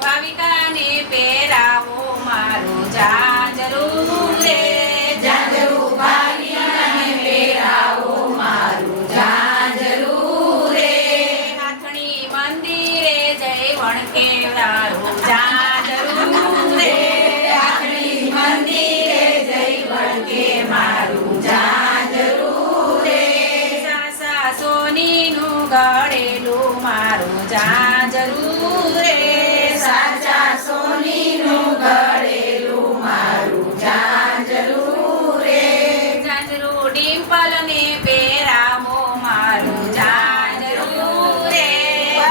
ભાવિકાને પહેરાવો મારું જાંજરું રે, જાંજરું ભાવિકાને પહેરાવો મારું જાંજરું રે, હાથણી મંદિરે જઈ વણકેવડાવું જાંજરું રે, હાથણી મંદિરે જઈ વળકે મારું જાંજરું રે, સાસા સોનીનું ગળેલું મારું જાંજરું રે, સાચા સોનીનું ગળેલું મારું જાંજરું રે, જાંજરું ડિમ્પલને પહેરાવો મારું જાંજરું રે,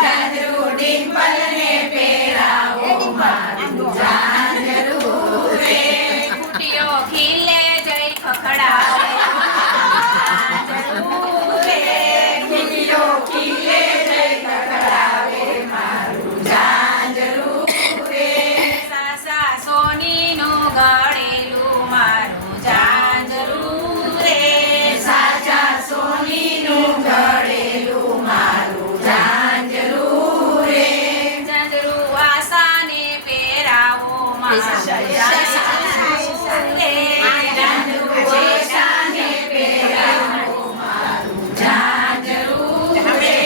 જાંજરું ડિમ્પલને પહેરાવો મારું જાંજરું રે, કુટીઓ ખીલે જઈ ખખડાવે જાંજરું રે, ખીલીઓ ખીલે જઈ ખખડાવે મારું જાંજરું રે, સાસા સોનીનું ગળેલું મારું જાંજરું રે, સાચા સોનીનું ગળેલું મારું જાંજરું રે, જાંજરું આસાને પહેરાવો મારું જાંજરું રે, જાંજરું ઓછાને પહેરાવો મારું જાંજરું રે,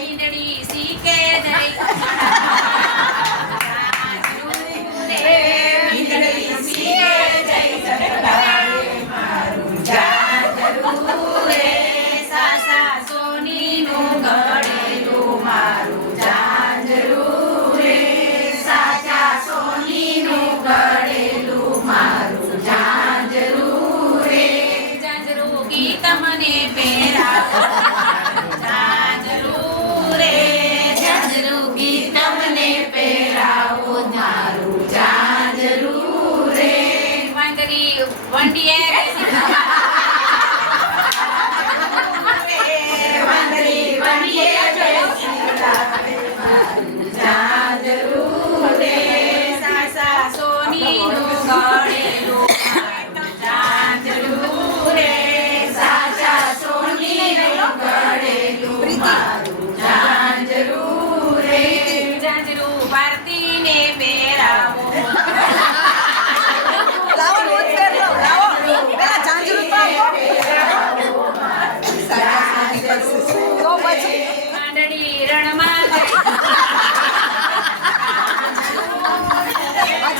ઈંદડી શીકે જઈ જાંજરું રે, ઈંદડી શીકે જઈ ખખડાવે મારું જાંજરું રે, સાસા સોનીનું ગળેલું મારું જાંજરું રે, સાચા સોનીનું ગળેલું મારું જાંજરું રે, જાંજરું ગીત મને પહેરાવો જાંજરું રે, જાંજરું ગીત તમને પહેરાવો મારું જાંજરું રે, વાંદરી વંડીએ વાંદરી વણીએ જય ખખડાવે મારું જાંજરું રે, સાસા સોનીનું ગળેલું મારું જાંજરું રે, સાચા સોનીનું ગળેલું મારું જાંજરું રે, જાંજરું ભારતીને પહેરાવો લાવો રોજ ફેર લો લાવો પેલા ઝાંઝરું તો આપો તો પછી માંડણી રણમાં જઈ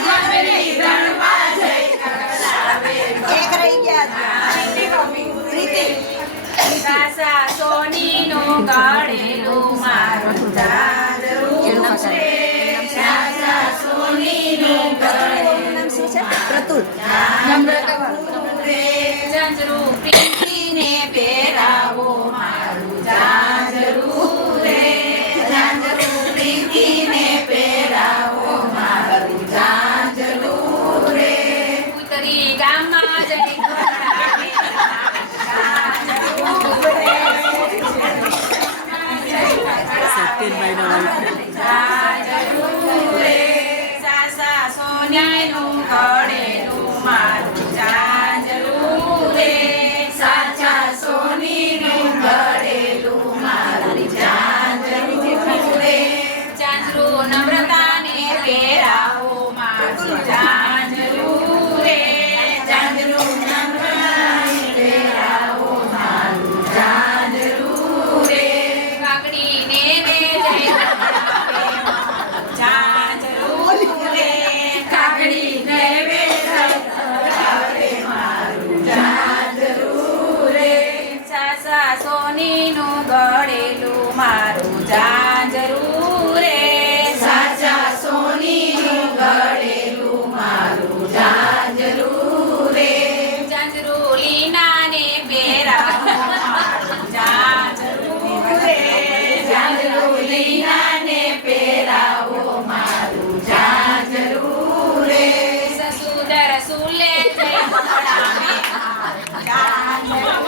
વાંદરી રણમાં જઈ ખખડાવે એક રહી ગયા પ્રીતિ સાસા સોનીનું ગળેલું મારું જાંજરું રે, સાચા સોનીનું ગળેલું નામ શું છે પ્રતુલ જાંજરું રે, જાંજરું પ્રીતિને પહેરાવો મારું જાંજરું રે, જાંજરું પ્રીતિને પહેરાવો મારું જાંજરું રે, ઉતરી ગામમાં જઈ ખખડાવે જાંજરું રે, જાંજરું રે, સાસા સોનીનું ગળેલું મારું જાંજરું રે, સાચા સોનીનું ગળેલું મારું જાંજરું રે, જાંજરું નમ્રતાને પહેરાવો મારું જાંજરું રે, જાંજરું નમ્રતાને પહેરાવો મારું જાંજરું રે, કાકડીને વેજે જાંજરું રે, કાકડીને વેચાઈ ખવડાવે મારું જાંજરું રે, સાસા સોનીનું ગળેલું મારું જાંજરું રે, સાચા સોનીનું ગળેલું મારું જાંજરું રે, જાંજરું લીનાને પહેરાવો મારું જાંજરું રે, જાંજરું લીનાને પહેરાવો મારું જાંજરું રે, સસુદર સુલે જઈ ખખડાવે જાંજરું